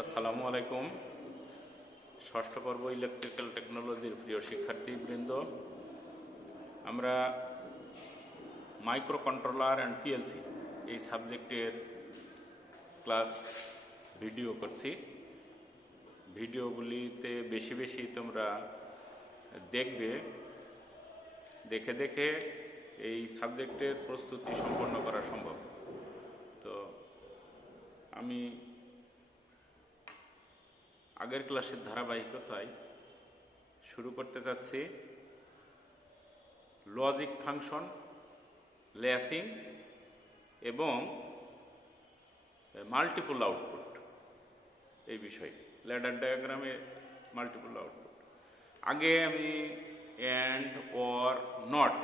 আসসালামু আলাইকুম। ষষ্ঠ পর্ব ইলেকট্রিক্যাল টেকনোলজির প্রিয় শিক্ষার্থীবৃন্দ, আমরা মাইক্রো কন্ট্রোলার অ্যান্ড পিএলসি এই সাবজেক্টের ক্লাস ভিডিও করছি। ভিডিওগুলিতে বেশি বেশি তোমরা দেখবে, দেখে দেখে এই সাবজেক্টের প্রস্তুতি সম্পন্ন করা সম্ভব। তো আমি আগের ক্লাসের ধারাবাহিকতায় শুরু করতে যাচ্ছি লজিক ফাংশন, লেসিং এবং মাল্টিপল আউটপুট এই বিষয়। ল্যাডার ডায়াগ্রামে মাল্টিপল আউটপুট। আগে আমি অ্যান্ড, অর, নট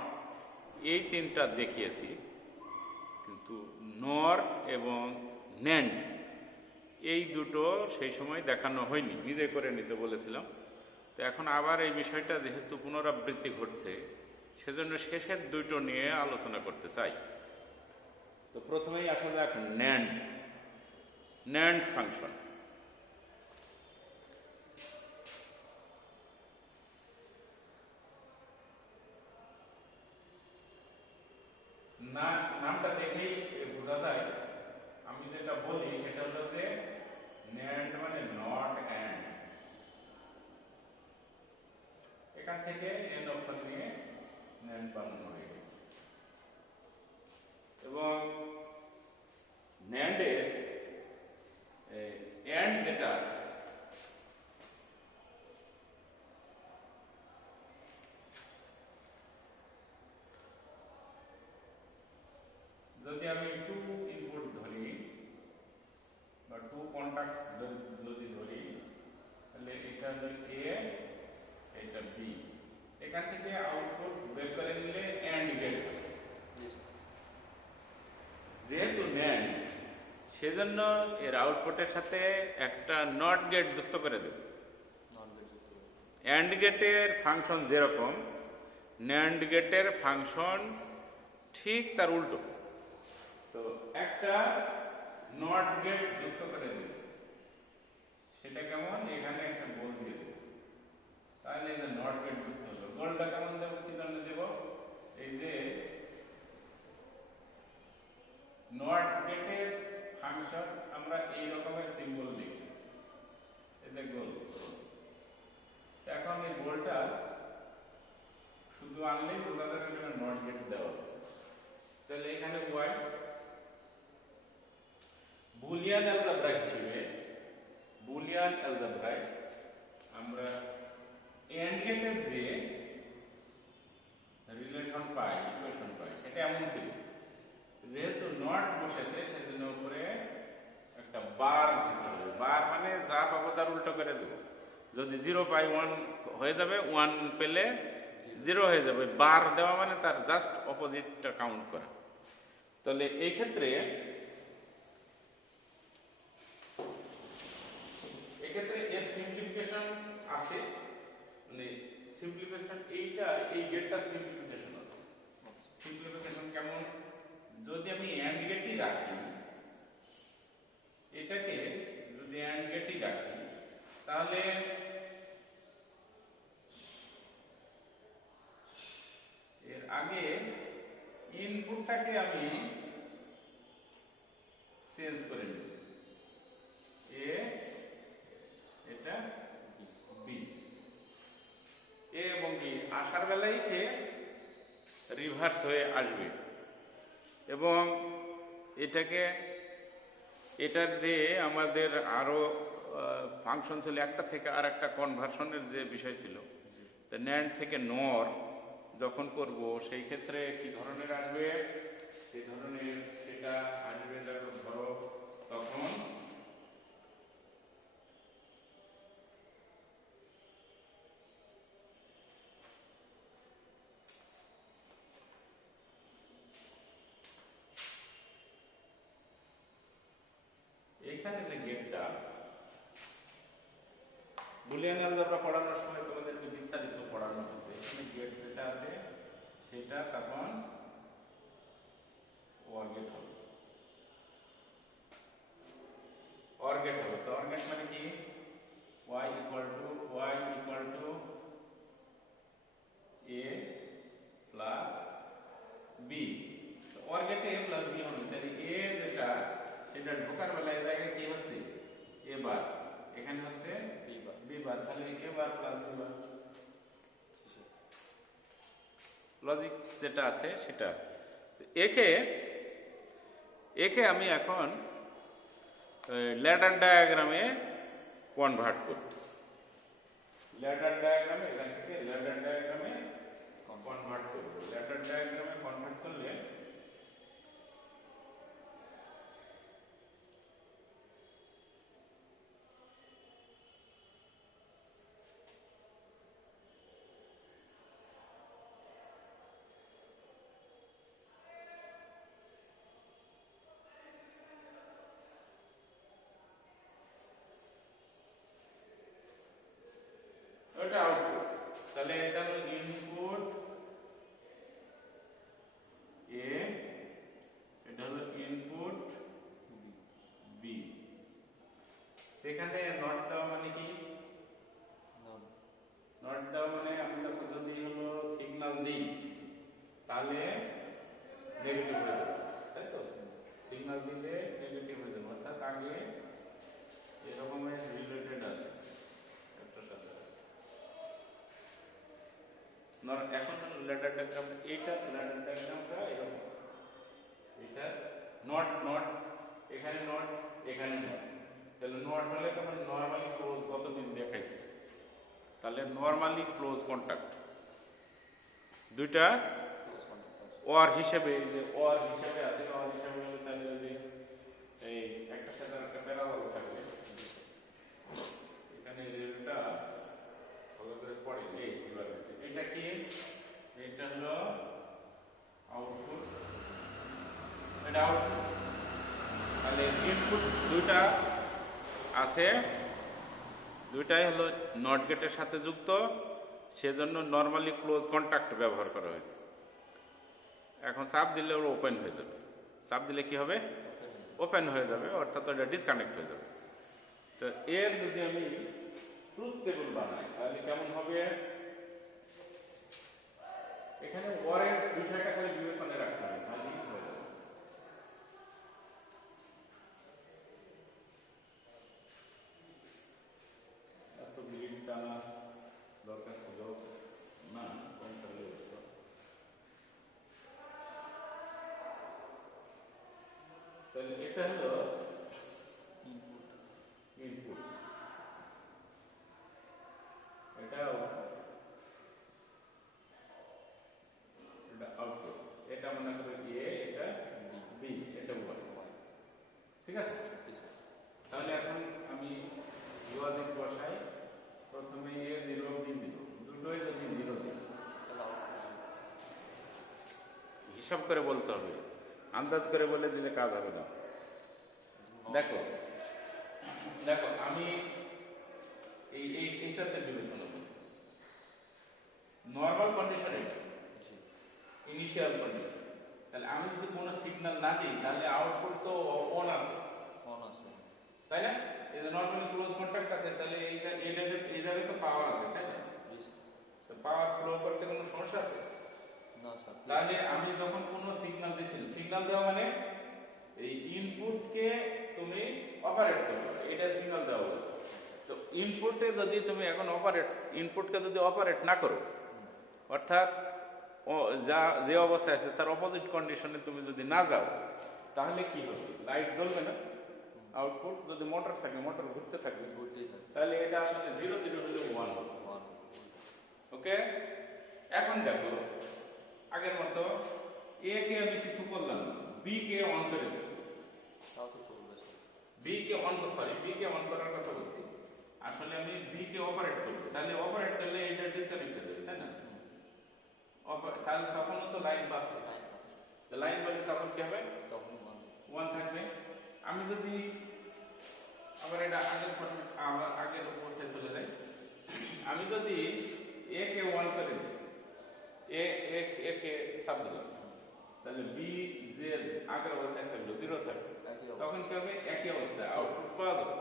এই তিনটা দেখিয়েছি, কিন্তু নর এবং ন্যান্ড এই দুটো সেই সময় দেখানো হয়নি, নিজে করে নিতে বলেছিলাম। তো এখন আবার এই বিষয়টা যেহেতু পুনরাবৃত্তি ঘটছে, সেজন্য শেষের দুটো নিয়ে আলোচনা করতে চাই। তো প্রথমেই আসা যাক ন্যান্ড। NAND function. নামটা দেখেই বোঝা যায়, আমি যেটা বলি সেটা হলো যে ন্যান্ড মানে নট অ্যান্ড। এখান থেকে এন অক্ষর নিয়ে ন্যান্ড বানানো হয়ে গেছে। এবং ন্যান্ডের অ্যান্ড যেটা আছে, যদি আমি টু ইনপুট ধরি বা টু কন্টাক্ট যদি ধরি, তাহলে এটা হলো এ, এটা বি। এখান থেকে আউটপুট বের করে নিলে অ্যান্ড গেট। যেহেতু ন্যান্ড, সেজন্য এর আউটপুটের সাথে একটা নট গেট যুক্ত করে দেব। অ্যান্ড গেটের ফাংশন যেরকম, ন্যান্ড গেটের ফাংশন ঠিক তার উল্টো। তো একটা নট গেট যুক্ত করে দেব। সেটা কেমন? এখানে একটা গোল দিয়ে দেব, তাহলে এই যে নট গেট যুক্ত হলো। গোলটা কেমন দেব, কি জন্য দেব? এই যে নট গেটের ফাংশন আমরা এই রকমের সিম্বল লিখি, এটা গোল। এখন এই গোলটা শুধু আনলেই বোঝা যাবে এখানে নট গেট দেওয়া আছে। তাহলে এখানে ওয়াই বুলিয়ান অ্যালজেব্রা হিসেবে, বুলিয়ান অ্যালজেব্রায় আমরা এন্ড গেটের যে রিলেশন পাই, ইকুয়েশন পাই, সেটা এমন ছিল, যেহেতু নট বসেছে সেজন্য উপরে একটা বার দিতে হবে। বার মানে যা পাবো তার উল্টো করে দেব। যদি 0 পাই 1 হয়ে যাবে, 1 পেলে 0 হয়ে যাবে। বার দেওয়া মানে তার জাস্ট অপোজিটটা কাউন্ট করা। তাহলে এই ক্ষেত্রে এর সিম্পলিফিকেশন আছে, মানে সিম্পলিফিকেশন এইটা, এই গেটটা সিম্পলিফিকেশন আছে। সিম্পলিফিকেশন কেমন? যদি আমি অ্যান্ড গেটই রাখি, এটাকে যদি অ্যান্ড গেটই রাখি, তাহলে এর আগে ইনপুটটাকে আমি চেঞ্জ করে নিই। এ, এটা বি। এ এবং বি আসার বেলায় সে রিভার্স হয়ে আসবে। এবং এটার যে আমাদের আরো ফাংশন ছিল, একটা থেকে আর একটা কনভার্সনের যে বিষয় ছিল, ন্যান্ড থেকে নর যখন করব, সেই ক্ষেত্রে কি ধরনের আসবে? সেই ধরনের সেটা আসবে, ধরো তখন এখানে যে গেটটা, বুলিয়ান অ্যালজেব্রা পড়ানোর সময় তোমাদেরকে বিস্তারিত পড়ানো হচ্ছে। এখানে গেট যেটা আছে সেটা তখন ওয়ার গেট হবে। অর অর গেট হবে। তো অর গেট মানে কি y equal to a plus b। Or গেটে a প্লাস b হবে, তাহলে a যেটা সেটা ঢোকার বেলায় জায়গায় কি হচ্ছে a বার, এখানে হচ্ছে b বার, তাহলে a bar plus b bar. Logic যেটা আছে সেটা। একে আমি এখন ল্যাডার ডায়াগ্রামে কনভার্ট করব। ল্যাডার ডায়াগ্রামে এখান থেকে ল্যাডার ডায়াগ্রামে কনভার্ট করব। ল্যাডার ডায়াগ্রামে কনভার্ট করলে ওটা আউটপুট, তাহলে এটা হলো ইনপুট এ, এটা হলো ইনপুট বি। এখানে নট দেওয়া মানে কি, নট দেওয়া মানে আমরা যদি হলো সিগন্যাল দিই তাহলে নেগেটিভ হয়ে যাবে, তাই তো? সিগন্যাল দিলে নেগেটিভ হয়ে যাবে, অর্থাৎ আগে এরকমের রিলেটেড আছে একটা সাথে। এখন ল্যাডার ডায়াগ্রাম, এইটা ল্যাডার ডায়াগ্রামটা এরকম, এটা নট এখানে নট এখানে নট, তাহলে নট হলে তখন নরমালি ক্লোজ কতদিন দেখাইছে, তাহলে নরমালি ক্লোজ কন্টাক্ট দুইটা ওয়ার হিসেবে, এই যে ওয়ার হিসেবে আছে, ওয়ার হিসেবে হলে তাহলে যদি এই একটা সাথে একটা প্যারালাল থাকবে, এখানে রেলটা ভালো করে পড়ে এই কিভাবে আছে, এটা কি, এটা হলো আউটপুট, এটা আউটপুট, তাহলে ইনপুট দুইটা আছে, দুইটাই হলো নট গেটের সাথে যুক্ত, সেজন্য নরমালি ক্লোজ কন্টাক্ট ব্যবহার করা হয়েছে। এখন চাপ দিলে ওরা ওপেন হয়ে যাবে, চাপ দিলে কি হবে, ওপেন হয়ে যাবে, অর্থাৎ ওটা ডিসকানেক্ট হয়ে যাবে। তো এর যদি আমি ট্রুথ টেবিল বানাই তাহলে কেমন হবে, এখানে ওয়ারের বিষয়টা খালি বিবেচনায় রাখতে হবে, তাহলে কি হয়ে যাবে। এত বিলিং টানা দরকার ছিল না, কোনটা লেগেছিল। তাহলে এটা হলো ইনপুট, এটা আউটপুট, এটা মনে করে এ, এটা বি, এটা ওয়াই, ঠিক আছে? তাহলে এখন আমি লজিক বসাই, প্রথমে এ 0 বি 0, দুটোই যদি 0 দিই, হিসাব করে বলতে হবে, আন্দাজ করে বলে দিলে কাজ হবে না। দেখো দেখো আমি এইটাতে বিবেচনা করি, নর্মাল কন্ডিশন এটা, ইনিশিয়াল কন্ডিশন, তাহলে আমি যদি কোনো সিগন্যাল না দিই তাহলে আউটপুট তো অন আছে, তাই না? এই যে নরমালি ক্লোজ কন্টাক্ট আছে, তাহলে এই জায়গায় তো পাওয়ার আছে, তাই না? তো পাওয়ার ফ্লো করতে কোনো সমস্যা আছে না স্যার। তাহলে আমি যখন কোনো সিগন্যাল দিচ্ছি, সিগন্যাল দেওয়া মানে এই ইনপুটকে তুমি অপারেট করবে, এটা সিগন্যাল দেওয়া হয়েছে। তো ইনপুটে যদি তুমি এখন ইনপুটকে যদি অপারেট না করো, অর্থাৎ যে অবস্থায় আছে তার অপোজিট কন্ডিশনে তুমি যদি না যাও, তাহলে কি হবে, লাইট জ্বলবে না, আউটপুট যদি মোটর থাকে, মোটর ঘুরতে থাকবে, তাহলে এটা আসলে 0 0 হলে 1 হবে। ওকে, এখন দেখো আগের মতো এ কে আমি কিছু করলাম না, বি কে অন করে দেব, বি কে অন করার কথা বলছি, আসলে আমি বি কে অপারেট করব, তাহলে অপারেট করলে এটা ডিসকানেক্ট হয়ে যাবে, তাই না? তাহলে তখন তো লাইন পাচ্ছে, লাইন বলে তখন কি হবে, তখন 1 থাকবে। আমি যদি আবার এটা আগের অবস্থায় চলে যাই, আমি যদি এ কে 1 করে দিই, এ কে সাব দিলাম, তাহলে বি যে আগের অবস্থায় থাকলো 0 থাকবে, তখন কি হবে? একই অবস্থা, আউটপুট পাওয়া যাবে।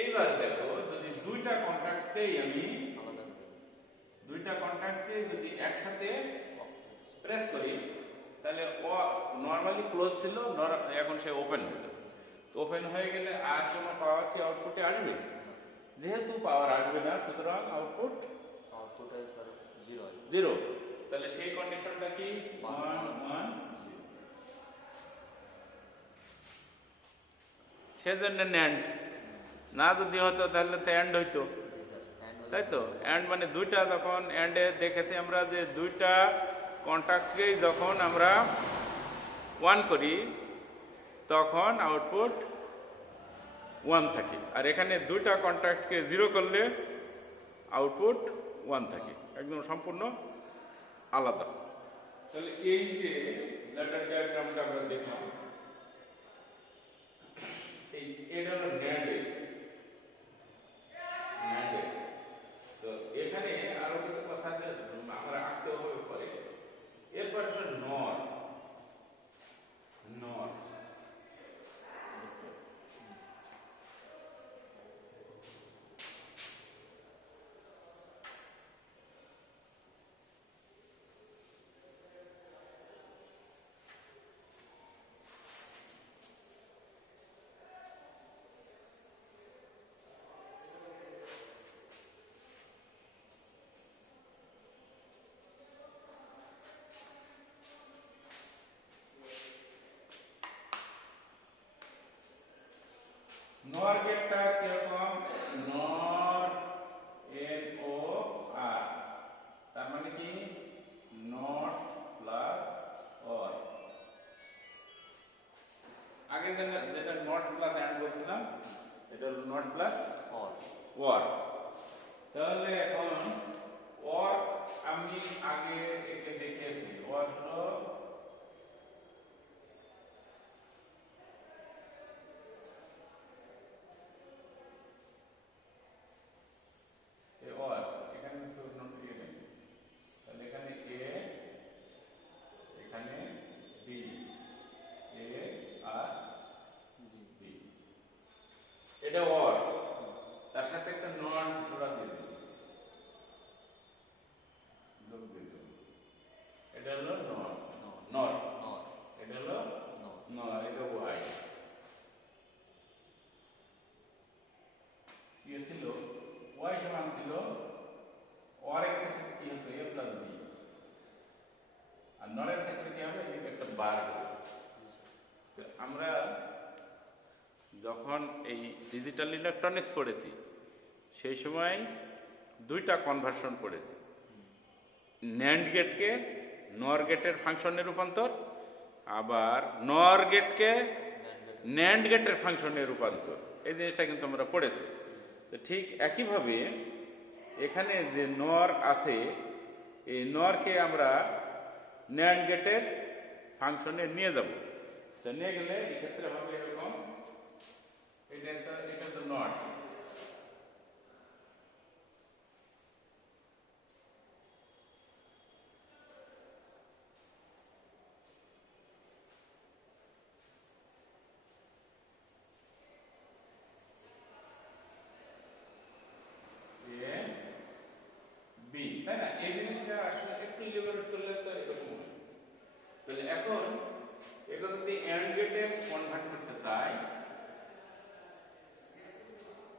এইবার দেখো, যদি দুইটা কন্ট্যাক্টকেই আমি যদি একসাথে প্রেস করি, তাহলে ও নর্মালি ক্লোজ ছিল, এখন সে ওপেন হলো। ওপেন হয়ে গেলে আর কোনো পাওয়ার কি আউটপুটে আসবে? যেহেতু পাওয়ার আসবে না, সুতরাং আউটপুট জিরো। তাহলে সেই কন্ডিশনটা কি? 1 1 0। সেজন্য ন্যান্ড না যদি হতো তাহলে তো অ্যান্ড হইতো, তাই তো? অ্যান্ড মানে দুইটা, যখন অ্যান্ডে দেখেছি আমরা যে দুইটা কন্ট্যাক্টকেই যখন আমরা 1 করি তখন আউটপুট 1 থাকে, আর এখানে দুইটা কন্ট্যাক্টকে 0 করলে আউটপুট 1 থাকে, একদম সম্পূর্ণ আলাদা। তাহলে এই যে ল্যাডার ডায়াগ্রামটা আমরা দেখলাম, এটা হলো ন্যান্ড। তো এখানে আরো কিছু কথা আছে আমরা আঁকতে হবে পরে। এরপর হলো নর। নর গেটটা কিরকম? নর NOR, তার মানে কি? Not plus or. আগে যেটা নট প্লাস অ্যান্ড বলছিলাম, এটা হলো নট প্লাস অর। তাহলে এখন অর আমি আগে একে দেখিয়েছি। অর হলো এটা অর, তার সাথে একটা নট জোড়া দিয়ে দিন, যোগ দিয়ে দিন। এটা হলো নট, এটা হলো নর, এটা ওয়াই। কি ছিল? ওয়াই সমান ছিল অর এর ক্ষেত্রে কি হতো? a প্লাস বি, আর নরের ক্ষেত্রে কি হবে? একটা বার হবে। আমরা যখন এই ডিজিটাল ইলেকট্রনিক্স পড়েছি সেই সময় দুইটা কনভার্সন পড়েছি, ন্যান্ড গেটকে নর গেটের ফাংশনে রূপান্তর, আবার নর গেটকে ন্যান্ড গেটের ফাংশনে রূপান্তর। এই জিনিসটা কিন্তু আমরা পড়েছি। তো ঠিক একইভাবে এখানে যে নর আছে, এই নরকে আমরা ন্যান্ড গেটের ফাংশনে নিয়ে যাব। তো নিয়ে গেলে এক্ষেত্রে হবে এরকম, এটা তো নট, বি, তাই না? এই জিনিসটা আসলে একটু লিবারেট করলে তো এরকম হয়। তাহলে এখন এটা যদি অ্যান্ড গেটে কনভার্ট করতে চাই,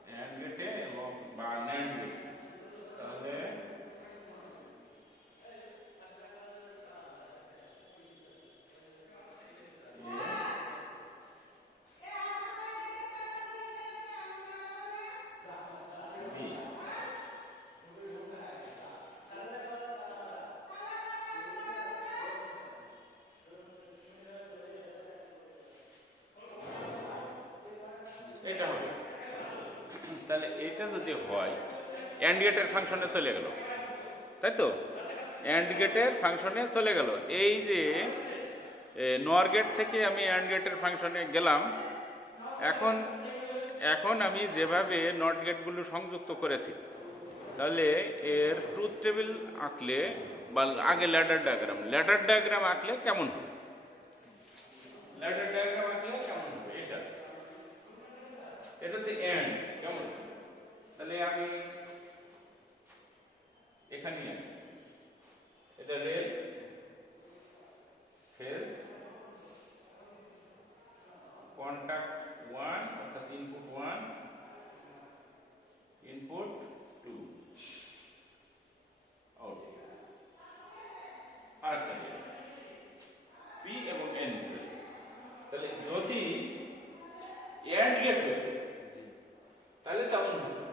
অ্যান্ড গেটে এবং বা ন্যান্ড গেটে, তাহলে এটা হবে। তাহলে এটা যদি হয়, অ্যান্ড গেটের ফাংশনে চলে গেল, তাই তো? অ্যান্ড গেটের ফাংশনে চলে গেল। এই যে নর গেট থেকে আমি অ্যান্ড গেটের ফাংশনে গেলাম, এখন আমি যেভাবে নট গেটগুলো সংযুক্ত করেছি, তাহলে এর ট্রুথ টেবিল আঁকলে বা আগে ল্যাডার ডায়াগ্রাম আঁকলে কেমন হবে? ল্যাডার ডায়াগ্রাম আঁকলে কেমন হবে? এটাতে এন্ড কেমন, তাহলে আমি এখানে এটা রেল ফেজ কন্টাক্ট 1 অর্থাৎ ইনপুট 1 ইনপুট 2 আউটপুট আরেকটা পি এবং এন। তাহলে যদি এন্ড গেট হতো তাহলে তেমন হতো,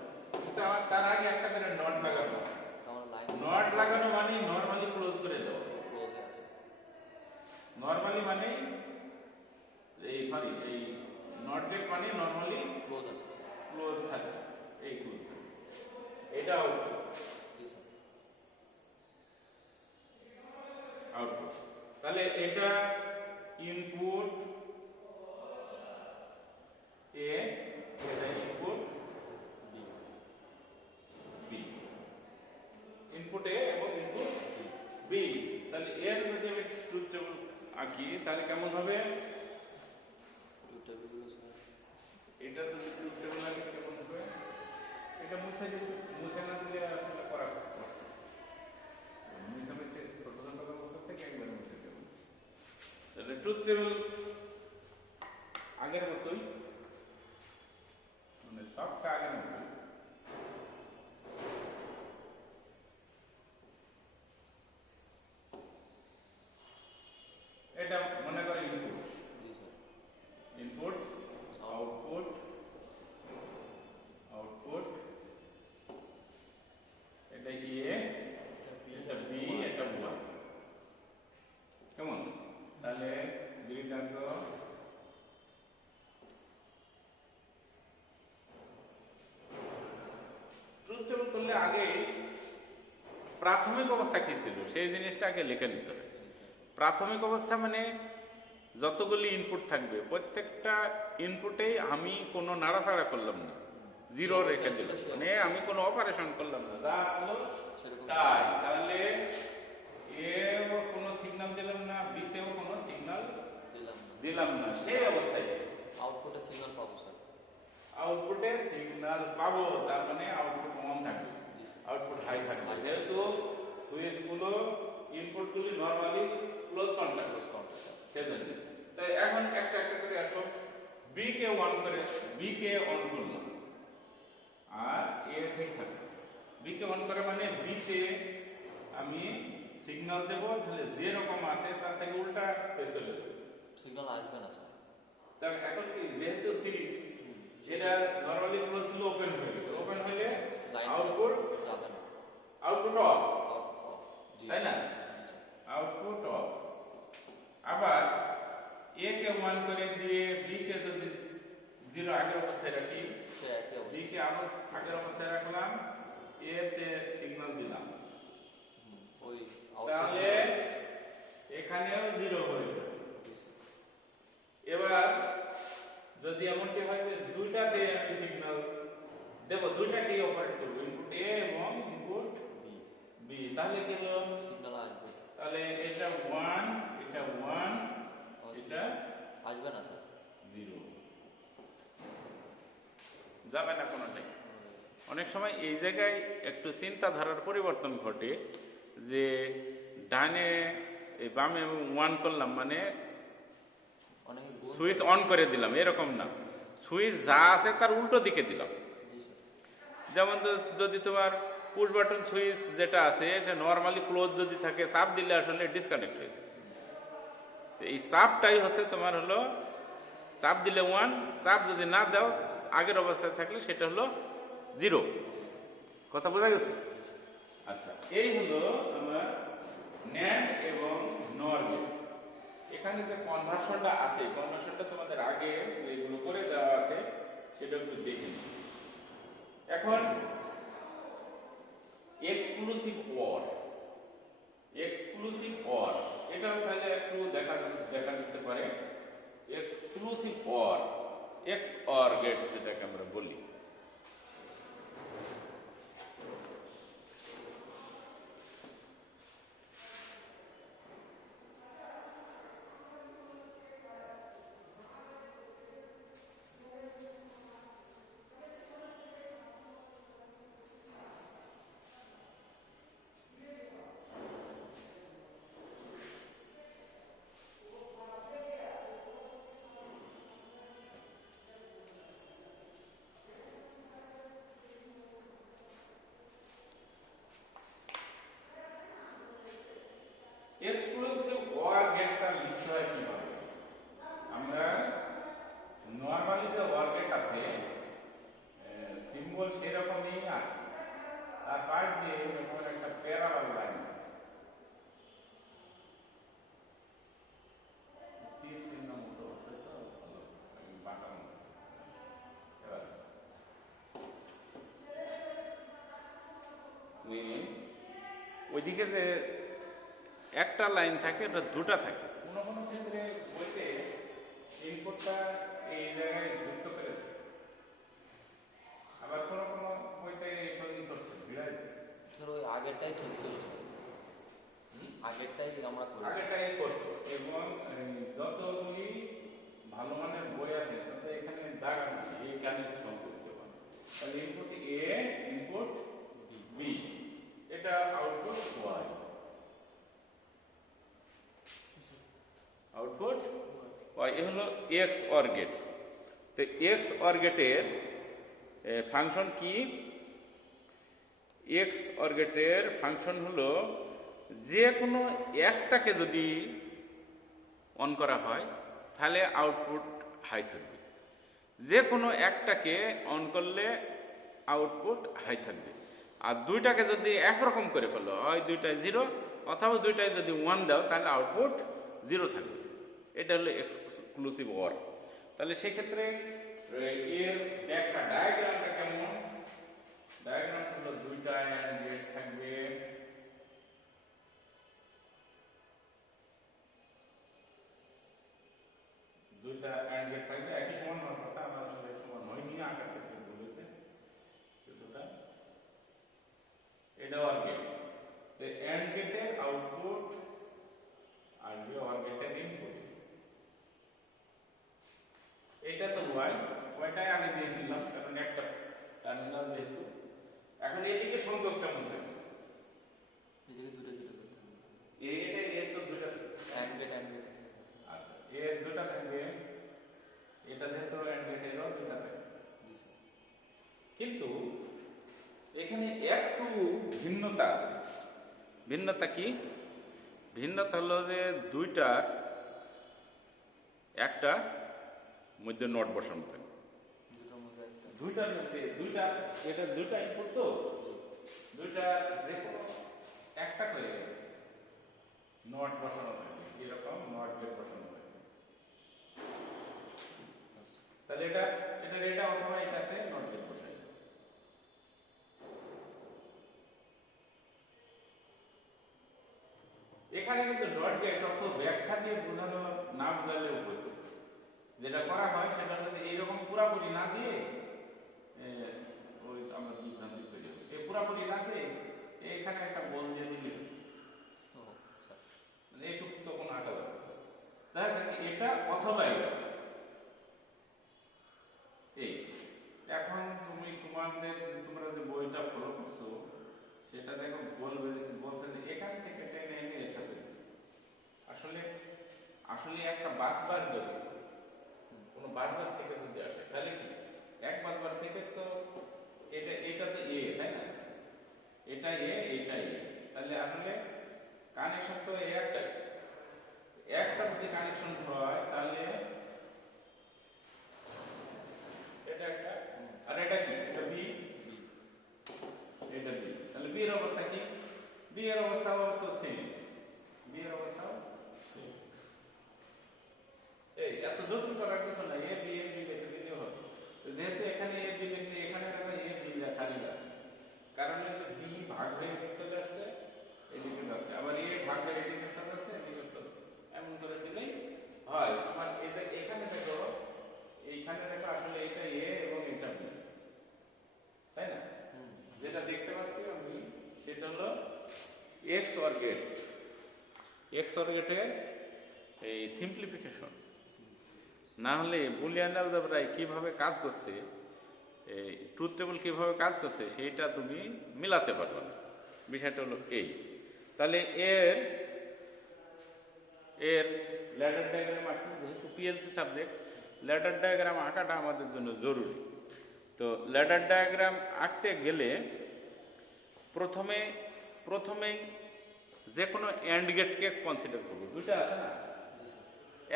কিন্তু আমার তার আগে একটা করে নট লাগানো আছে। নট লাগানো মানে নরমালি ক্লোজ করে দেওয়া, নরমালি মানে এই সরি এই নট গেট মানে নরমালি ক্লোজ আছে, ক্লোজ থাকে, এই ক্লোজ এটা আউটপুট আউটপুট। তাহলে এটা ইনপুট এ, এটা ইনপুট বি, ইনপুট এ এবং ইনপুট বি। তাহলে এর যদি আমি ট্রুথ টেবিল আঁকি তাহলে কেমন হবে, এটা যদি ট্রুথ টেবিল আঁকি কেমন হবে, এটা মুছে না দিলে আসলে করা মিশামিশি ছোট ছোট অবস্থা থেকে একবার মুছে দেব। তাহলে ট্রুথ টেবিল আগের মতোই, মানে সবটা আগের মতোই। এটা মনে করে ইনপুট, ইনপুটস আউটপুট আউটপুট, এটা এ, এটা বি, এটা ওয়াই, কেমন? তাহলে দুইটাকে ট্রুথ টেবিল করলে আগে প্রাথমিক অবস্থা কি ছিল সেই জিনিসটা আগে লিখে নিতে হবে। প্রাথমিক অবস্থা মানে যতগুলি ইনপুট থাকবে প্রত্যেকটা ইনপুটেই আমি কোনো নাড়াচাড়া করলাম না, জিরো রেখে দিলাম, মানে আমি কোনো অপারেশন করলাম না, যা আসলো তাই। তাহলে এও কোনো সিগন্যাল দিলাম না, বিতেও কোনো সিগন্যাল দিলাম না, সেই অবস্থায় আউটপুটে সিগন্যাল পাবো স্যার, আউটপুটে সিগন্যাল পাবো, তার মানে আউটপুট অন থাকবে, আউটপুট হাই থাকবে, যেহেতু সুইচগুলো ইনপুটগুলি নরমালি ক্লোজ কন্টাক্ট সেজন্য। তাই এখন একটা একটা করে আসো, বি কে অন করে, বি কে অন করলাম আর এ ঠিক থাকবে। বি কে অন করে মানে বি তে আমি সিগন্যাল দেব, তাহলে যে রকম আছে তার থেকে উল্টা চলে যাবে, সিগন্যাল আসবে না স্যার। তাই এখন কি যেহেতু সিরিজ এটা নরমালি ক্লোজ ছিল, ওপেন হয়ে গেছে, ওপেন হলে আউটপুট যাবে না, আউটপুট অফ, তাই না, আউটপুট অফ। আবার এ কে 1 করে দিয়ে বি কে যদি 0 আগের অবস্থায় রাখি, বি কে আগের অবস্থায় রাখলাম, এ তে সিগন্যাল দিলাম, তাহলে এখানেও 0 হয়ে যাবে। এবার যদি এমনটি হয় যে দুইটাতে আমি সিগন্যাল দেব, দুইটাকেই অপারেট করব, ইনপুট এ এবং ইনপুট বি, তাহলে কি হলো সিগন্যাল আসবে। তাহলে এটা 1, এটা 1, এটা আসবে না স্যার, 0 যাবে না কোনোটাই। অনেক সময় এই জায়গায় একটু চিন্তাধারার পরিবর্তন ঘটে, যে ডানে এই বামে 1 করলাম মানে সুইচ অন করে দিলাম, এরকম না, সুইচ যা আছে তার উল্টো দিকে দিলাম। যেমন যদি তোমার পুশ বাটন সুইচ যেটা আছে এটা নরমালি ক্লোজ যদি থাকে, চাপ দিলে আসলে ডিসকানেক্ট হয়ে যায়। এই চাপটাই হচ্ছে তোমার হলো, চাপ দিলে 1, চাপ যদি না দাও আগের অবস্থায় থাকলে সেটা হলো 0। কথা বোঝা গেছে? আচ্ছা, এই হলো আমার ন্যান্ড এবং নর গেট। এখানে যে কনভার্সনটা আছে, কনভার্সনটা তোমাদের আগে যেগুলো করে দেওয়া আছে সেটা একটু দেখে নিই। এখন এক্সক্লুসিভ অর, এক্সক্লুসিভ অর এটাও তাহলে একটু দেখা দিতে পারে। Exclusive or, X OR gate যেটাকে আমরা বলি, এক্সক্লুসিভ ওয়ার গেটটা লিখতে হয় কিভাবে? আমরা নর্মালি যে ওয়ার গেট আছে সিম্বল সেরকমই আছে, তার পাশ দিয়ে এরকম একটা প্যারালাল লাইন তীর চিহ্ন মতো হচ্ছে, তো ভালো বাঁকার মতো এবার ওইদিকে যে একটা লাইন থাকে ওটা দুটা থাকে। কোনো কোনো ক্ষেত্রে বইতে ইনপুটটা এই জায়গায় যুক্ত করে দেয়, আবার কোনো কোনো বইতে এই পর্যন্ত ভিড়াই দেয়। স্যার ওই আগেরটাই ঠিক ছিল স্যার, আগেরটাই আমরা করেছি। আগেটাই করছো এবং যতগুলি ভালো মানের বই আছে তাতে এখানে দাগ এই কানেকশন করতে পারে। তাহলে ইনপুট এ, ইনপুট বি, এটা আউটপুট ওয়াই, আউটপুট ওয়াই। এ হলো এক্স অর গেট। তো এক্স অর গেটের ফাংশন কি? এক্স অর গেটের ফাংশন হলো যে কোনো একটাকে যদি অন করা হয় তাহলে আউটপুট হাই থাকবে, যে কোনো একটাকে অন করলে আউটপুট হাই থাকবে। আর দুইটাকে যদি একরকম করে ফেলো, হয় দুইটায় 0 অথবা দুইটায় যদি 1 দাও তাহলে আউটপুট 0 থাকবে। এটা হলো এক্সক্লুসিভ ওর। তাহলে সেক্ষেত্রে এর একটা ডায়াগ্রামটা কেমন? ডায়াগ্রাম হলো দুইটা অ্যান্ড গেট থাকবে, দুইটা অ্যান্ড গেট থাকবে, একই সমান হওয়ার কথা, আমার আসলে সমান হয়নি, আকার থেকে বলেছে কিছুটা। এটা অর গেট। তো অ্যান্ড গেটের আউটপুট আসবে অর গেটের ইনপুট। এটা তো ওয়াই, ওয়াইটাই আগে দিয়ে দিলাম কারণ একটা টার্মিনাল যেহেতু। এখন এদিকে সংযোগ কেমন থাকবে? এদিকে দুটো দুটো করে থাকবে। এটা এর তো দুইটা থাকবে। অ্যান্ড গেট থাকবে। আচ্ছা, এর দুটা থাকবে, এটা যেহেতু অ্যান্ড গেটেরও দুটা থাকবে। কিন্তু এখানে একটু ভিন্নতা আছে। ভিন্নতা কি? ভিন্নতা হলো যে দুইটার একটা মধ্যে নট বসানো থাকবে। দুটোর মধ্যে একটা। দুইটার মধ্যে দুইটা, এটা দুইটা ইনপুট তো, দুইটা যে কোনো একটা করে নট বসানো থাকবে, এরকম নট গেট বসানো থাকবে। তাহলে এটা অথবা এটাতে নট গেট বসাই। এখানে কিন্তু নট গেট অর্থ ব্যাখ্যা দিয়ে বোঝানো না বোঝালেও হতো। যেটা করা হয় সেটা হচ্ছে এইরকম পুরাপুরি না দিয়ে ওই আমরা বিভ্রান্তি তৈরি হবে। এই পুরাপুরি না দিয়ে এখানে একটা বল দিয়ে দিলে ও আচ্ছা। মানে এইটুকু তখন আঁকা যাবে। তাহলে এটা অথবা এটা এই। এখন তুমি তোমরা যে বইটা ফলো করছো সেটা দেখো বলবে, বলছে যে এখান থেকে টেনে এনে এর সাথে দিচ্ছে। আসলে একটা বাসবার যদি কোনো বাসবার থেকে যদি আসে তাহলে কি এক বাসবার থেকে তো এটা তো এ, তাই না? এটা এ, এটা এ, তাহলে আসলে কানেকশন তো একটা যদি কানেকশন হয় তাহলে এটা একটা, আর এটা কি? এটা বি, এটা বি। তাহলে বি এর অবস্থা কি? বি এর অবস্থাও তো সেম, বি এর অবস্থাও সেম। এই এত জটিল করার কিছু নাই, এ বি লিখে দিলেও হবে। যেহেতু এখানে এ বি লিখলে এখানে দেখো এ বি লেখারই আছে, কারণ বি ভাগ হয়ে এদিকে চলে আসছে, এদিকে যাচ্ছে, আবার এ ভাগ হয়ে এদিকে চলে যাচ্ছে, এদিকে চলে যাচ্ছে, এমন করে দিলেই হয়। আমার এটা এখানে দেখো, এইখানে দেখো আসলে এটা এ এবং এটা বি, তাই না? যেটা দেখতে পাচ্ছি আমি সেটা হলো X OR gate. X OR গেটের এই সিম্পলিফিকেশন। না হলে বুলিয়ান অ্যালজেব্রায় কিভাবে কাজ করছে, এই ট্রুথ টেবল কিভাবে কাজ করছে সেইটা তুমি মিলাতে পারবে না। বিষয়টা হলো এই। তাহলে এর ল্যাডার ডায়াগ্রাম আঁকতে, যেহেতু পিএলসি সাবজেক্ট, ল্যাডার ডায়াগ্রাম আঁকাটা আমাদের জন্য জরুরি। তো ল্যাডার ডায়াগ্রাম আঁকতে গেলে প্রথমেই যে কোনো অ্যান্ড গেটকে কনসিডার করবো, দুইটা আছে না, জি স্যার।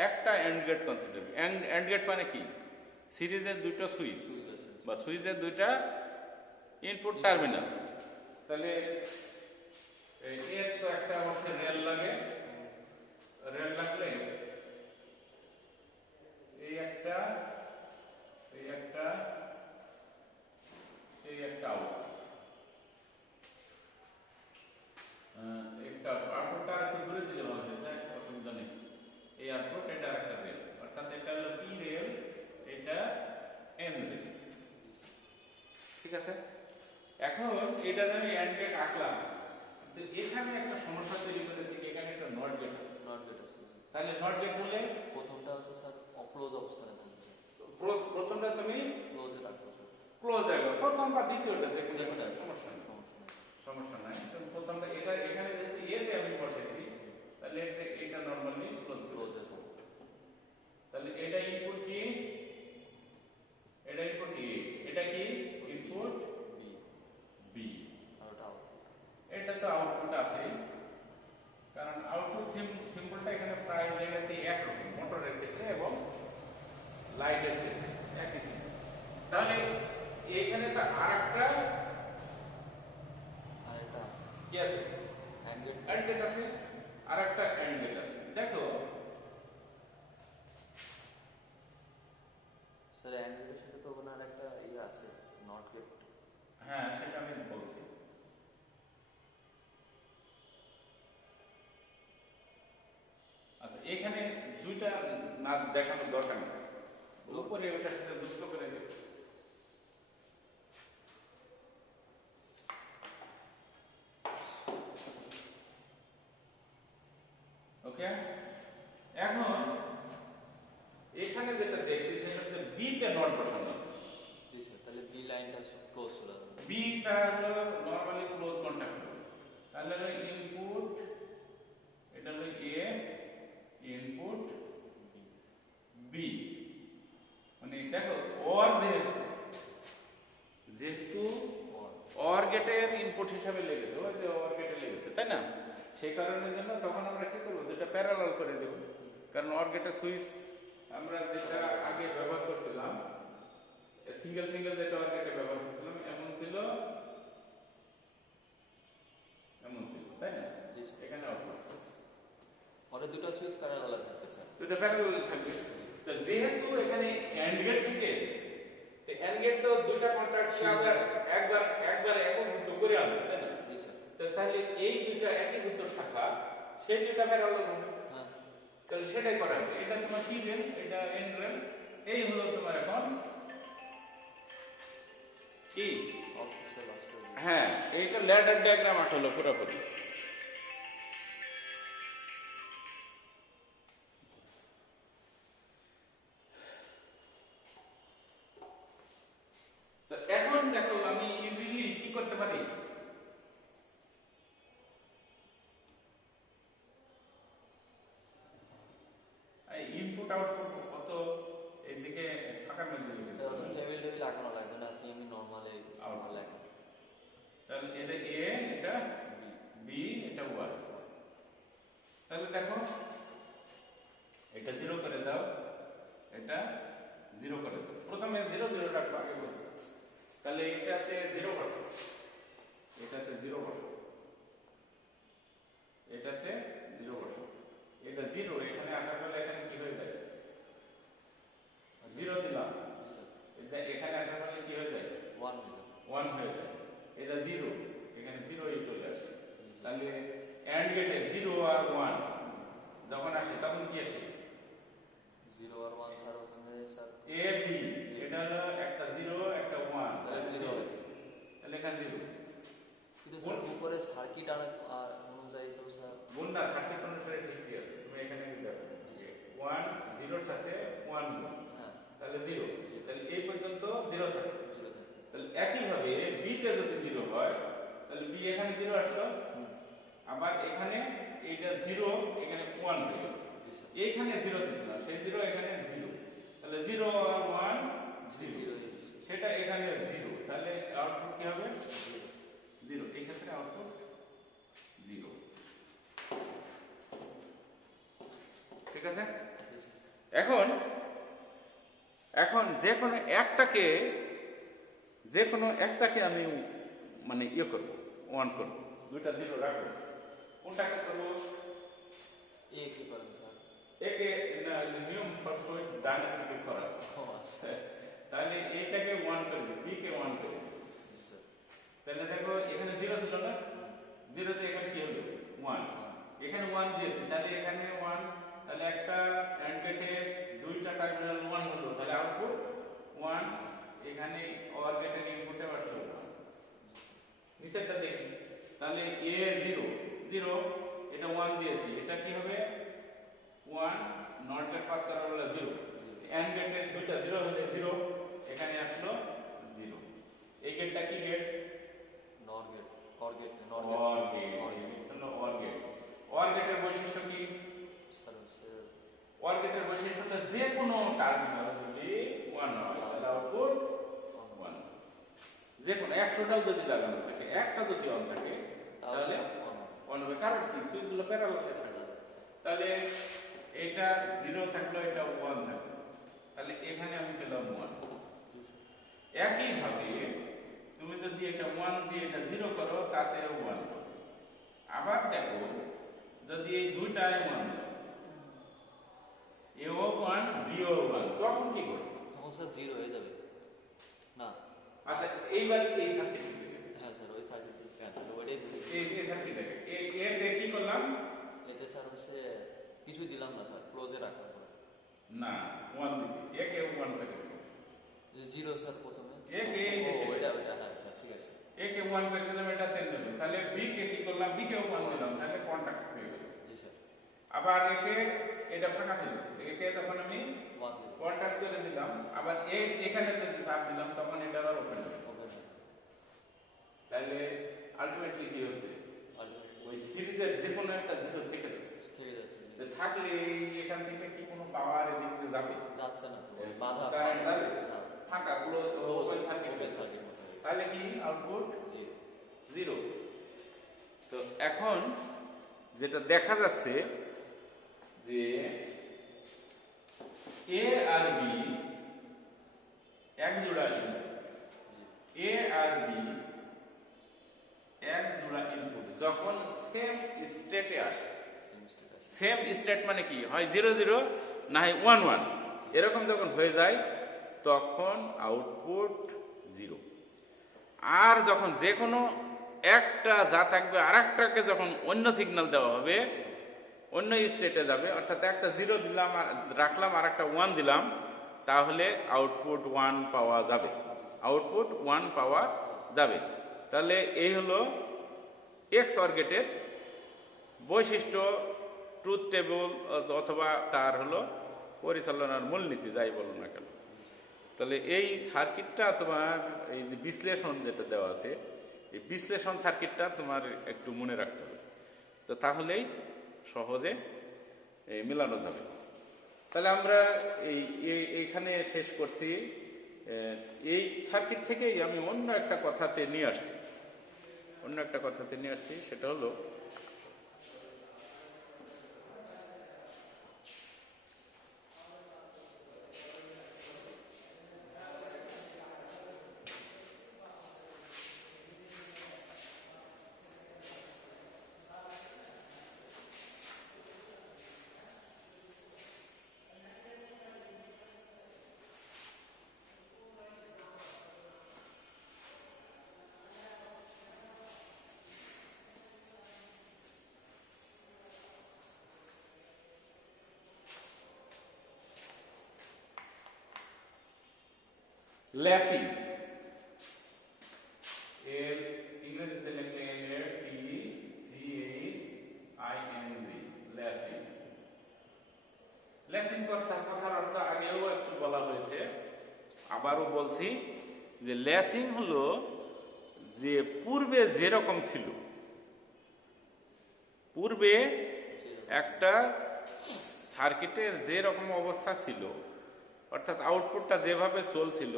একটা AND gate consider. AND gate মানে কি, সিরিজের দুটো সুইচ সুইচ আছে। বা সুইচের দুইটা ইনপুট টার্মিনাল। তাহলে এর তো একটা অবশ্যই রেল লাগে, রেল লাগলে এই একটা, এই একটা, এই একটা আউট, একটা আউটপুটটা একটু দূরে দিলে ভালো হয়ে যায়, অসুবিধা নেই। এই আউটপুট, এটা একটা রেল, অর্থাৎ এটা হলো পি রেল, এটা এন রেল, ঠিক আছে। এখন এটা আমি অ্যান্ড গেট আঁকলাম, তো এখানে একটা সমস্যা তৈরি করেছি, এখানে একটা নট গেট, নট গেট আছে স্যার। তাহলে নট গেট হলে প্রথমটা হচ্ছে স্যার অক্লোজ অবস্থানে থাকবে স্যার। প্রথমটা তুমি ক্লোজে রাখবো স্যার। ক্লোজ রাখবে, প্রথম বা দ্বিতীয়টা যে কোনো যে কোনো একটা, একটা, সমস্যা নেই, সমস্যা নেই। সমস্যা নাই। তো প্রথমটা এটা, এখানে যদি এতে আমি বসেছি, তাহলে এটা নরমালি ক্লোজ করব। ক্লোজে থাকবে। তাহলে এটা ইনপুট কি, এটা ইনপুট এ, এটা কি ইনপুট বি, বি, আর ওটা আউটপুট। এটা তো আউটপুট আছে, কারণ আউটপুট সিম্বলটা এখানে প্রায় জায়গাতে একরকম, মোটরের ক্ষেত্রে এবং লাইটের ক্ষেত্রে একই symbol। তাহলে এইখানে তো আরেকটা আর এটা আছে কি আছে, অ্যান্ড গেট। অ্যান্ড গেট আছে, আরেকটা অ্যান্ড গেট আছে। দেখো স্যার অ্যান্ড গেটের সাথে তো ওখানে আর একটা ইয়ে আছে, নট গেট। হ্যাঁ, সেটা আমি বলছি। আচ্ছা, এখানে দুইটা না দেখানোর দরকার নেই, উপরে ওটার সাথে যুক্ত করে দেব। ওকে, এখন এখানে যেটা দেখছি সেটা হচ্ছে বি তে নট বসানো আছে। জি স্যার, তাহলে বি লাইনটা ক্লোজ চলে যাবে। বিটা হলো নরমালি ক্লোজ কন্টাক্ট, তাহলে হলো ইনপুট, এটা হলো এ, ইনপুট বি, মানে দেখো অর, যেহেতু অর গেটের ইনপুট হিসাবে লেগেছে, ওই যে অর গেটে লেগেছে, তাই না, সেই কারণের জন্য তখন আমরা কি করবো, দুটো প্যারালাল করে দেব। কারণ অর গেটের সুইচ আমরা যেটা আগে ব্যবহার করছিলাম, সিঙ্গেল সিঙ্গেল যেটা অর গেটে ব্যবহার করছিলাম, এমন ছিল, এমন ছিল, তাই না, জি স্যার। এখানে আউটপুট ওটা দুটো সুইচ প্যারালাল থাকবে স্যার। দুটো প্যারালাল থাকবে। তো যেহেতু এখানে অ্যান্ড গেট থেকে এসেছে, তো অ্যান্ড গেট তো দুইটা কন্ট্রাক্ট একবার একবার একীভূত করে আনছে, তাই না। জি স্যার। তো তাহলে এই দুইটা একীভূত শাখা, সেই দুইটা প্যারালাল হবে, হ্যাঁ তাহলে সেটাই করা হয়েছে। এটা তোমার পি রেল, এটা এন রেল, এই হলো তোমার এখন কি, আউটপুট স্যার লস করে দিই। হ্যাঁ, এইটা ল্যাডার ডায়াগ্রাম আঁকলো পুরোপুরি। তো এখন দেখো আমি ইজিলি কি করতে পারি, ইনপুট আউটপুট কত এইদিকে ফাঁকা মেরে দিলে স্যার অত টেবিল টেবিল আঁকানো লাগবে না, আপনি এমনি নর্মালি Output. লেখেন। তাহলে এটা এ, এটা বি, এটা ওয়াই। তাহলে দেখো এটা 0 করে দাও, এটা 0 করে দাও, প্রথমে 0 0 রাখবো, আগে বলছি। তাহলে এটাতে 0 বসো, এটাতে 0 বসো, এটাতে 0 বসো, এটা 0, এখানে আসার পরে এখানে কি হয়ে যায়, 0 দিলাম, জি স্যার। এটা এখানে আসার পরে কি হয়ে যায়, 1 হয়ে যাবে। 1 হয়ে যায়, এটা 0, এখানে 0 এই চলে আসে। তাহলে অ্যান্ড গেটে 0 আর 1 যখন আসে তখন কি আসে, 0 আর 1 স্যার ওখানে স্যার এ বি, এটা হলো একটা 0 একটা 1, তাহলে 0 হয়েছে। তাহলে এখানে 0। কিন্তু স্যার উপরে সার্কিট অনুযায়ী তো স্যার বন্যা সার্কিট অনুসারে ঠিকই আছে, তুমি এখানে দেখো 1 0 এর সাথে 1 গুণ, হ্যাঁ তাহলে 0, তাহলে এই পর্যন্ত 0 থাকে। 0 থাকবে। তাহলে একইভাবে বি তে যদি 0 হয়, তাহলে বি এখানে 0 আসলো, আবার এখানে এইটা 0, এখানে 1 হয়ে গেল, জি স্যার। এইখানে 0 দিছিল না, সেই 0 এখানে 0, তাহলে 0 আর 1 0 0, সেটা এখানে 0, তাহলে আউটপুট কি হবে 0, এই ক্ষেত্রে আউটপুট 0। ঠিক আছে? জি স্যার। এখন এখন যে কোনো একটাকে আমি মানে ইয়ে করব, অন করব, দুইটা জিরো রাখবো। কোনটাকে করবো? এ কি করেন স্যার? একে না, নিয়ম সবসময় ডানে দিকে করা। ও আচ্ছা। তাহলে এইটাকে ওয়ান করবি, বি কে ওয়ান করবি। জি স্যার। তাহলে দেখো এখানে জিরো ছিল না, জিরোতে এখানে কি হলো? ওয়ান। এখানে ওয়ান দিয়েছি, তাহলে এখানে ওয়ান, তাহলে একটা অ্যান্ড গেটে দুইটা টার্মিনাল ওয়ান হলো, তাহলে আউটপুট ওয়ান। এখানে অর গেটের ইনপুটে আসলো ওয়ান। নিচেরটা দেখি, তাহলে এ জিরো জিরো, এটা ওয়ান দিয়েছি, এটা কি হবে? ওয়ান। নট গেট পাস করার হলো জিরো, অ্যান্ড গেটের দুইটা জিরো হলে জিরো, এখানে আসলো জিরো। এই গেটটা কি gate? NOR gate, OR gate, NOR OR gate, gate. OR gate. তাহলে অর গেট, অর গেটের বৈশিষ্ট্য কি? স্যার হচ্ছে অর গেটের বৈশিষ্ট্যটা যে কোনো টার্মিনাল যদি ওয়ান হয় তাহলে আউটপুট ওয়ান। যে কোনো 100টাও যদি লাগানো থাকে, একটা যদি অন থাকে তাহলে অন হবে। কারণ কি? সুইচগুলো প্যারালাল থাকে। তাহলে এটা জিরো থাকলো, এটা ওয়ান থাকলো, তাহলে এখানে আমি পেলাম ওয়ান। একইভাবে তুমি যদি এটা ওয়ান দিয়ে এটা জিরো করো, তাতেও ওয়ান হবে। আবার দেখো, যদি এই দুইটাই ওয়ান দাও, এও ওয়ান বিও ওয়ান, তখন কি করবে? তখন স্যার জিরো হয়ে যাবে না? আচ্ছা, এইবার এই সার্কিট, হ্যাঁ স্যার, ওই সার্কিট ওইটাই এই সার্কিট এতে কি করলাম? এতে স্যার হচ্ছে কিছুই দিলাম না স্যার, ক্লোজে রাখলাম। না, ওয়ান দিছি, একে ওয়ান করে দিছি, জিরো স্যার প্রথমে। একে ও ওইটা ওইটা, হ্যাঁ স্যার ঠিক আছে। একে ওয়ান করে দিলাম, এটা চেঞ্জ হলো। তাহলে বি কে কি করলাম? বি কে ওয়ান দিলাম, তাহলে কন্টাক্ট হয়ে গেল। জি স্যার। আবার একে, এটা ফাঁকা ছিল, একে তখন আমি ওয়ান কন্টাক্ট করে দিলাম। আবার এখানে যদি চাপ দিলাম, তখন এটা আবার ওপেন হবে। Okay sir. তাহলে আলটিমেটলি কি হচ্ছে? আলটিমেটলি ওই সিরিজের যে কোনো একটা জিরো থেকে যাচ্ছে। থেকে যাচ্ছে। যে থাকলে এখান থেকে কি কোনো পাওয়ার এদিকে যাবে? যাচ্ছে না তো, বাধা কারেন্ট যাবে না। ফাঁকা গুলো ওপেন সার্কিট। ওপেন সার্কিট মতো হয়ে গেছে। তাহলে কি আউটপুট জিরো। জিরো। তো এখন যেটা দেখা যাচ্ছে যে এ আর বি এক জোড়া ইনপুট, এ আর বি এক জোড়া ইনপুট যখন সেম স্টেটে আসে, সেম স্টেট মানে কি হয়? 0 0 না হয় 1 1, এরকম যখন হয়ে যায় তখন আউটপুট জিরো। আর যখন যে কোনো একটা যা থাকবে আর একটাকে যখন অন্য সিগন্যাল দেওয়া হবে, অন্য স্টেটে যাবে, অর্থাৎ একটা জিরো দিলাম রাখলাম আর একটা ওয়ান দিলাম, তাহলে আউটপুট ওয়ান পাওয়া যাবে, আউটপুট ওয়ান পাওয়া যাবে। তাহলে এই হলো এক্স অর গেটের বৈশিষ্ট্য, ট্রুথ টেবল অথবা তার হলো পরিচালনার মূলনীতি, যাই বলো না কেন। তাহলে এই সার্কিটটা তোমার এই যে বিশ্লেষণ যেটা দেওয়া আছে, এই বিশ্লেষণ সার্কিটটা তোমার একটু মনে রাখতে হবে, তো তাহলেই সহজে মেলানো যাবে। তাহলে আমরা এইখানে শেষ করছি। এই সার্কিট থেকেই আমি অন্য একটা কথাতে নিয়ে আসছি, সেটা হলো ল্যাসিং। এর ইংরেজিতে লিখলে LATCHING, ল্যাসিং। ল্যাসিং কথার অর্থ আগেও একটু বলা হয়েছে, আবারও বলছি যে ল্যাসিং হলো যে পূর্বে যেরকম ছিল, পূর্বে একটা সার্কিটের যে রকম অবস্থা ছিল, অর্থাৎ আউটপুটটা যেভাবে চলছিল,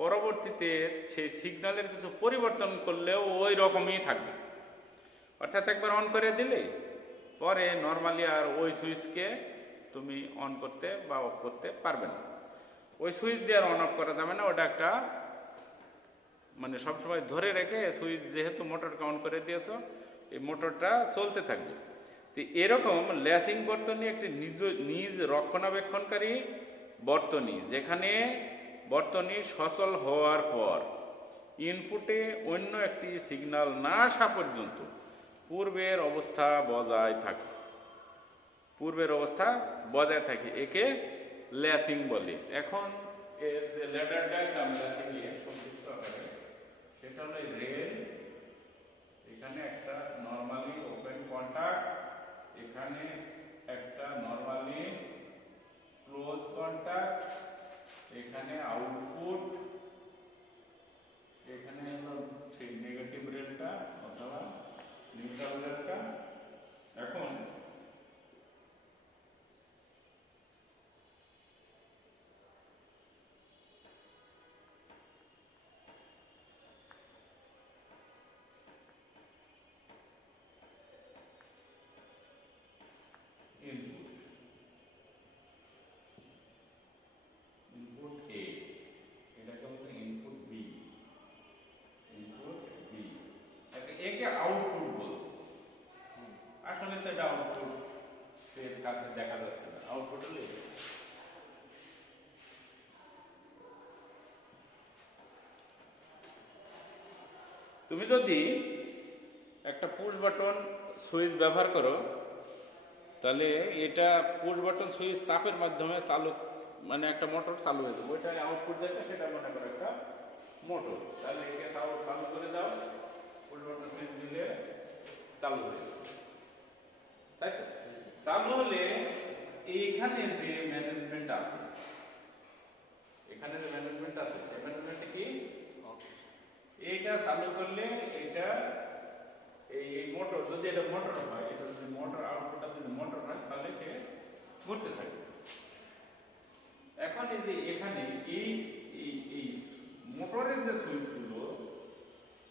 পরবর্তীতে সেই সিগন্যালের কিছু পরিবর্তন করলেও ওই রকমই থাকবে। অর্থাৎ একবার অন করে দিলে পরে নর্মালি আর ওই সুইচকে তুমি অন করতে বা অফ করতে পারবে না। ওই সুইচ দিয়ে আর অন অফ করা যাবে না, ওটা একটা মানে সবসময় ধরে রেখে সুইচ যেহেতু মোটরকে অন করে দিয়েছো, এই মোটরটা চলতে থাকবে। তো এরকম ল্যাসিং বর্তনী একটি নিজ রক্ষণাবেক্ষণকারী বর্তনী, যেখানে বর্তনী সচল হওয়ার পর ইনপুটে অন্য একটি সিগন্যাল না আসা পর্যন্ত পূর্বের অবস্থা বজায় থাকে। একে ল্যাসিং বলে। এখন এর যে ল্যাডার ডায়াগ্রাম সংক্ষিপ্ত আকারে, সেটা হলো রেল, এখানে একটা নরমালি ওপেন কন্টাক্ট, এখানে একটা নরমালি ক্লোজ কন্টাক্ট, এখানে আউটপুট, এখানে হলো সেই নেগেটিভ রেলটা অথবা নিউট্রাল রেলটা। এখন ইনপুট এ, এটাকে বলতে ইনপুট বি, একে আউটপুট বলছে। আসলে তো এটা আউটপুট এর কাছে দেখা যাচ্ছে না, আউটপুট হলে তুমি যদি একটা পুশ বাটন সুইচ ব্যবহার করো, তাহলে এটা পুশ বাটন সুইচ চাপের মাধ্যমে চালু, মানে একটা মোটর চালু হয়ে যাবে। ওইটা আউটপুট যেটা, সেটা মনে করো একটা মোটর। তাহলে একে চালু করে দাও, পুশ বাটন সুইচ দিলে চালু হয়ে যাবে, তাই তো? চালু হলে এইখানে যে ম্যানেজমেন্ট আছে, সেই ম্যানেজমেন্টে কি এইটা চালু করলে এটা এই মোটর, যদি এটা মোটর হয়, এটা যদি মোটর আউটপুটটা যদি মোটর হয়, তাহলে সে ঘুরতে থাকে। এখন এই যে এখানে এই এই মোটরের যে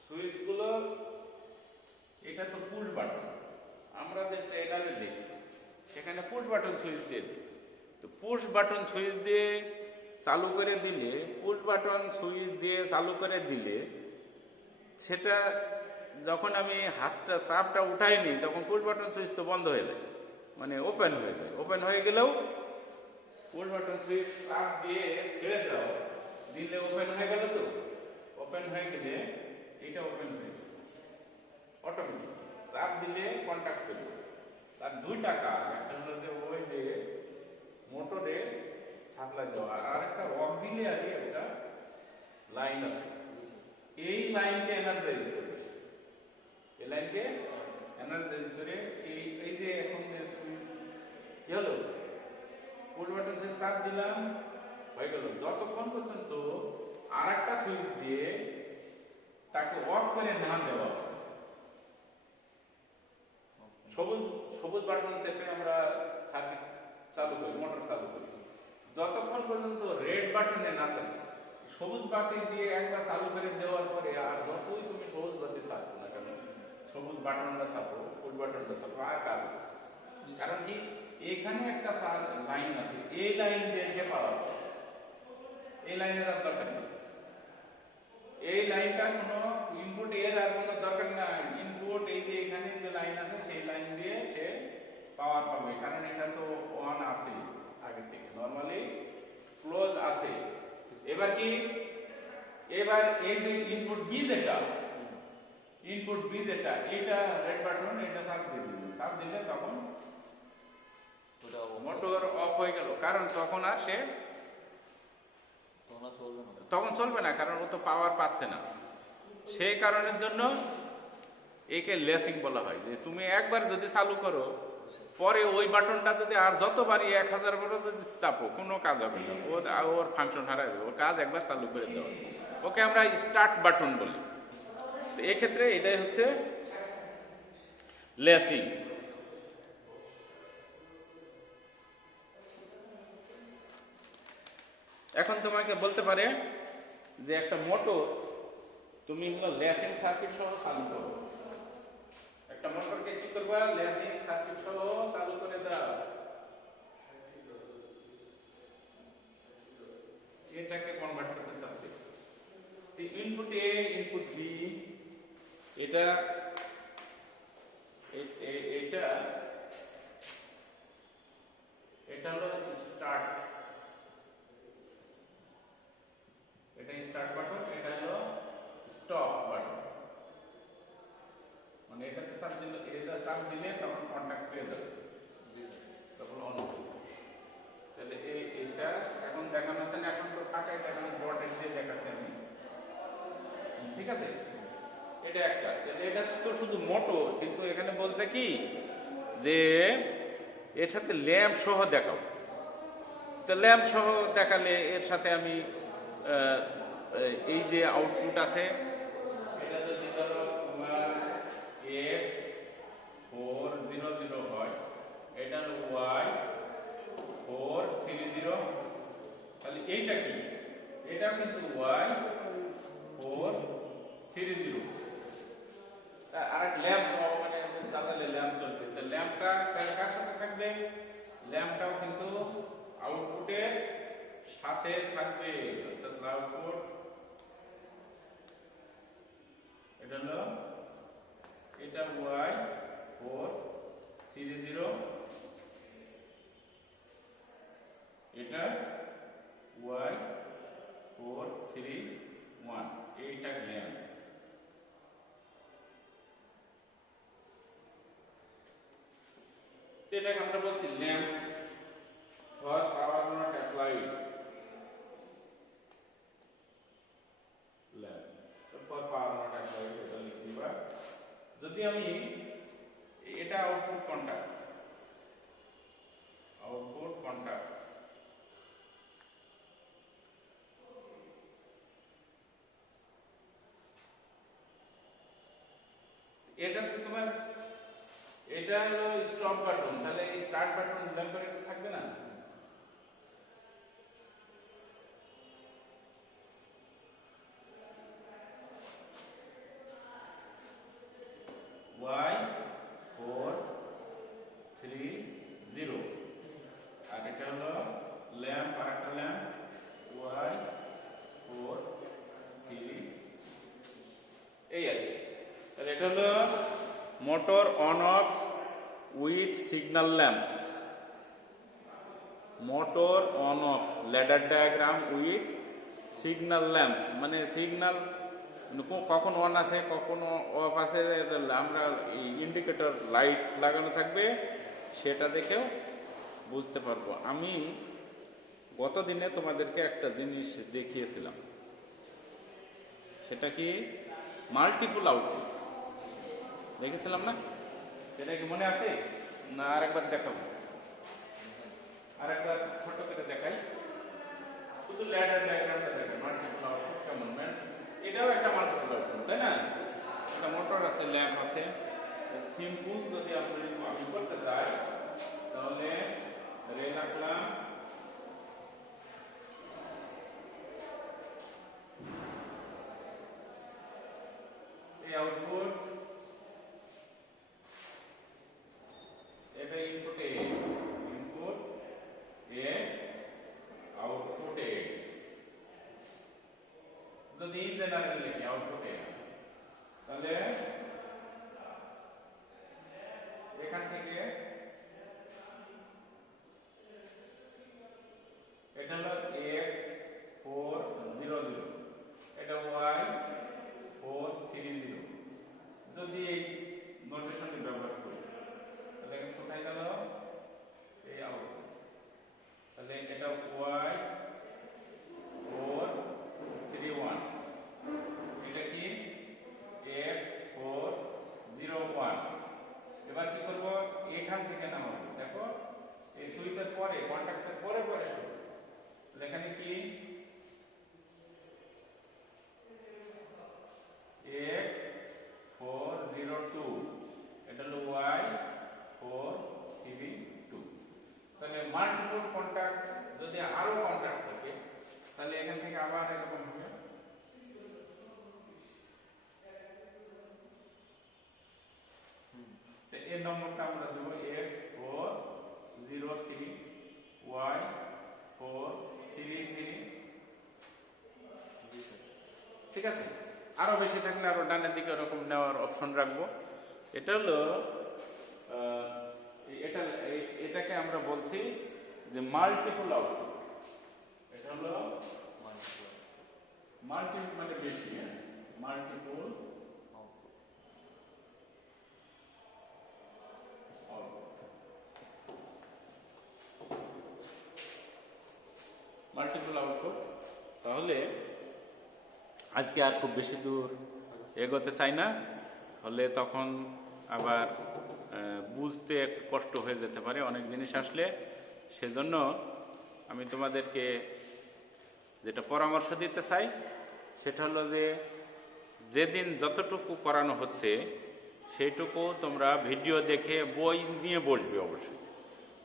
সুইচগুলো এটা তো পুশ বাটন, আমরা যে ট্রেলারে দেখি সেখানে পুশ বাটন সুইচ দিয়ে দিই। তো পুশ বাটন সুইচ দিয়ে চালু করে দিলে সেটা যখন আমি হাতটা চাপটা উঠাইনি, তখন পুশ বাটন সুইচ তো বন্ধ হয়ে যায়, মানে ওপেন হয়ে যায়। ওপেন হয়ে গেলেও পুশ বাটন সুইচ চাপ দিয়ে ছেড়ে দাও, দিলে ওপেন হয়ে গেল। তো ওপেন হয়ে গেলে এটা ওপেন হয়ে গেল অটোমেটিক, চাপ দিলে কন্ট্যাক্ট করবে। তার দুইটা কাজ, একটা হলো যে ওই যে মোটরে সাপ্লাই দেওয়া, আর একটা অক্সিলিয়ারি একটা লাইন আছে, এই লাইনকে এনার্জাইজ করে, এই লাইনকে এনার্জাইজ করে এই যে এখন যে সুইচ কি হলো, পুশ বাটন সুইচ চাপ দিলাম, হয়ে গেল। যতক্ষণ পর্যন্ত আর একটা সুইচ দিয়ে তাকে অফ করে না দেওয়া, সবুজ বাটন চেপে আমরা সার্কিট চালু করি, মোটর চালু করি, যতক্ষণ পর্যন্ত রেড বাটনে না চাপে। সবুজ বাতি দিয়ে একবার চালু করে দেওয়ার পরে আর যতই তুমি সবুজ বাতি চাপো না কেন, সবুজ বাটনটা চাপো, ফুল বাটনটা চাপো, আর কাজ হবে। কারণ কি, এখানে একটা লাইন আছে, এই লাইন দিয়ে সে পাওয়ার পাবে, এই লাইনের আর দরকার নেই। এই লাইনটার কোনো ইনপুট এর আর কোনো দরকার নাই। ইনপুট এই যে এখানে যে লাইন আছে, সেই লাইন দিয়ে সে পাওয়ার পাবে, কারণ এটা তো অন আছে আগে থেকে, নরমালি ক্লোজ আছে। এবার কি, এবার এই যে ইনপুট বি যেটা, এটা রেড বাটন, এটা চাপ দিলে তখন মোটর অফ হয়ে গেল। কারণ তখন আর সে তখন চলবে না, কারণ ও তো পাওয়ার পাচ্ছে না। সেই কারণের জন্য একে ল্যাসিং বলা হয়, যে তুমি একবার যদি চালু করো, পরে ওই বাটনটা যদি আর যতবারই 1000 বারও যদি চাপো, কোনো কাজ হবে না, ওর ফাংশন হারায় যাবে। ওর কাজ একবার চালু করে দেওয়া, ওকে আমরা স্টার্ট বাটন বলি। তো এক্ষেত্রে এটাই হচ্ছে ল্যাসিং। এখন তোমাকে বলতে পারে যে একটা মোটর তুমি হলো ল্যাসিং সার্কিট সহ চালু করো, একটা মোটরকে কি করবা, ল্যাসিং সার্কিট সহ চালু করে দাও। সেটাকে কনভার্ট করতে চাচ্ছি। ইনপুট এ, ইনপুট বি, এটা এটা এটা হলো স্টার্ট, এটা স্টার্ট বাটন, এটা হলো স্টপ বাটন। মানে এটাতে চাপ দিলে, এটা চাপ দিলে তখন কন্টাক্ট পেয়ে যাবে, তখন অন হবে। তাহলে এটা এখন দেখানো আছে না, এখন তো ফাঁকা, এটা এখন বর্ডার দিয়ে দেখাচ্ছি আমি, ঠিক আছে? এটা একটা, এটা তো শুধু মোটো, কিন্তু এখানে বলছে কি যে এর সাথে ল্যাম্প সহ দেখাও। তো ল্যাম্প সহ দেখালে এর সাথে আমি এই যে আউটপুট আছে, এটা যদি ধরো তোমার x400 হয়, এটা হলো y430, তাহলে এইটা কি? এটাও কিন্তু y430। আর এক ল্যাম্প সহ, মানে জ্বালালে ল্যাম্প চলবে। তো ল্যাম্পটা কার সাথে থাকবে? ল্যাম্পটাও কিন্তু আউটপুটের সাথে থাকবে, অর্থাৎ আউটপুট এটা হলো, এটা y430, এটা y431, এইটা ল্যাম্প। এটাকে আমরা বলছি lamp for power not applied, lamp for power not applied, এটা লিখবা। যদি আমি এটা আউটপুট কন্টাক্ট, আউটপুট কন্টাক্ট, এটা তো তোমার, এটা হলো স্টপ বাটন, তাহলে এই স্টার্ট বাটন ল্যাম্পের একটু থাকবে না? y430, আর এটা হলো ল্যাম্প, আর একটা ল্যাম্প y430, এই আর কি। তাহলে এটা হলো motor on of with signal lamps, motor on of ladder diagram with signal lamps, মানে সিগন্যাল কখন অন আছে কখন অফ আছে, আমরা ইন্ডিকেটর লাইট লাগানো থাকবে, সেটা দেখেও বুঝতে পারবো। আমি গত দিনে তোমাদেরকে একটা জিনিস দেখিয়েছিলাম, সেটা কি মাল্টিপল আউটপুট দেখেছিলাম না? সেটা কি মনে আছে না? আরেকবার দেখাবো, আরেকবার ছোট করে দেখাই, শুধু ল্যাডার ডায়াগ্রামটা দেখেন, মাল্টিপল আউটপুট কেমন। এটাও একটা মাল্টিপল আউটপুট, তাই না? একটা মোটর আছে, ল্যাম্প আছে। সিম্পল যদি আমি করতে চাই, তাহলে রে রাখলাম, এই আউটপুট, এটা ইনপুট এ, ইনপুট এ, আউটপুট এ। যদি ইন জেনারেল লিখি আউটপুট এ, তাহলে এখান থেকে এটা হলো x400, এটা y430। যদি এই নোটেশনটি ব্যবহার করি, তাহলে কোথায় গেল এই আউটপুট, তাহলে এটা y431, এটা কি x401। এবার কি করব, এখান থেকে নামাবো। দেখো এই সুইচের পরে, কন্টাক্টের পরে পরে শুরু, এখানে কি x402, এটা হলো y432। তাহলে মাল্টিপল কন্টাক্ট, যদি আরো কন্টাক্ট থাকে, তাহলে এখান থেকে আবার এরকম হবে। এর নম্বরটা আমরা দেব x403, y433, ঠিক আছে, আরো বেশি থাকলে আরো ডানের দিকে ওরকম নেওয়ার অপশন রাখবো। এটা হলো এটাকে আমরা বলছি যে মাল্টিপল আউটপুট। এটা হলো মাল্টিপল মানে বেশি, হ্যাঁ, মাল্টিপল মাল্টিপল আউটপুট। তাহলে আজকে আর খুব বেশি দূর এগোতে চাই না, হলে তখন আবার বুঝতে একটু কষ্ট হয়ে যেতে পারে অনেক জিনিস আসলে। সেজন্য আমি তোমাদেরকে যেটা পরামর্শ দিতে চাই সেটা হলো যে যেদিন যতটুকু করানো হচ্ছে সেইটুকু তোমরা ভিডিও দেখে বই নিয়ে বসবে, অবশ্যই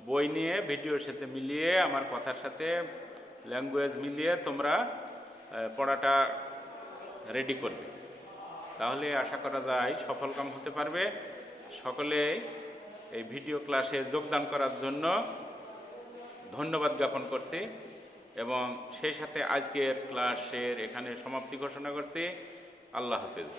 বই নিয়ে ভিডিওর সাথে মিলিয়ে আমার কথার সাথে ল্যাঙ্গুয়েজ মিলিয়ে তোমরা পড়াটা রেডি করবে। তাহলে আশা করা যায় সফলকাম হতে পারবে। সকলে এই ভিডিও ক্লাসে যোগদান করার জন্য ধন্যবাদ জ্ঞাপন করছি এবং সেই সাথে আজকের ক্লাসের এখানে সমাপ্তি ঘোষণা করছি। আল্লাহ হাফেজ।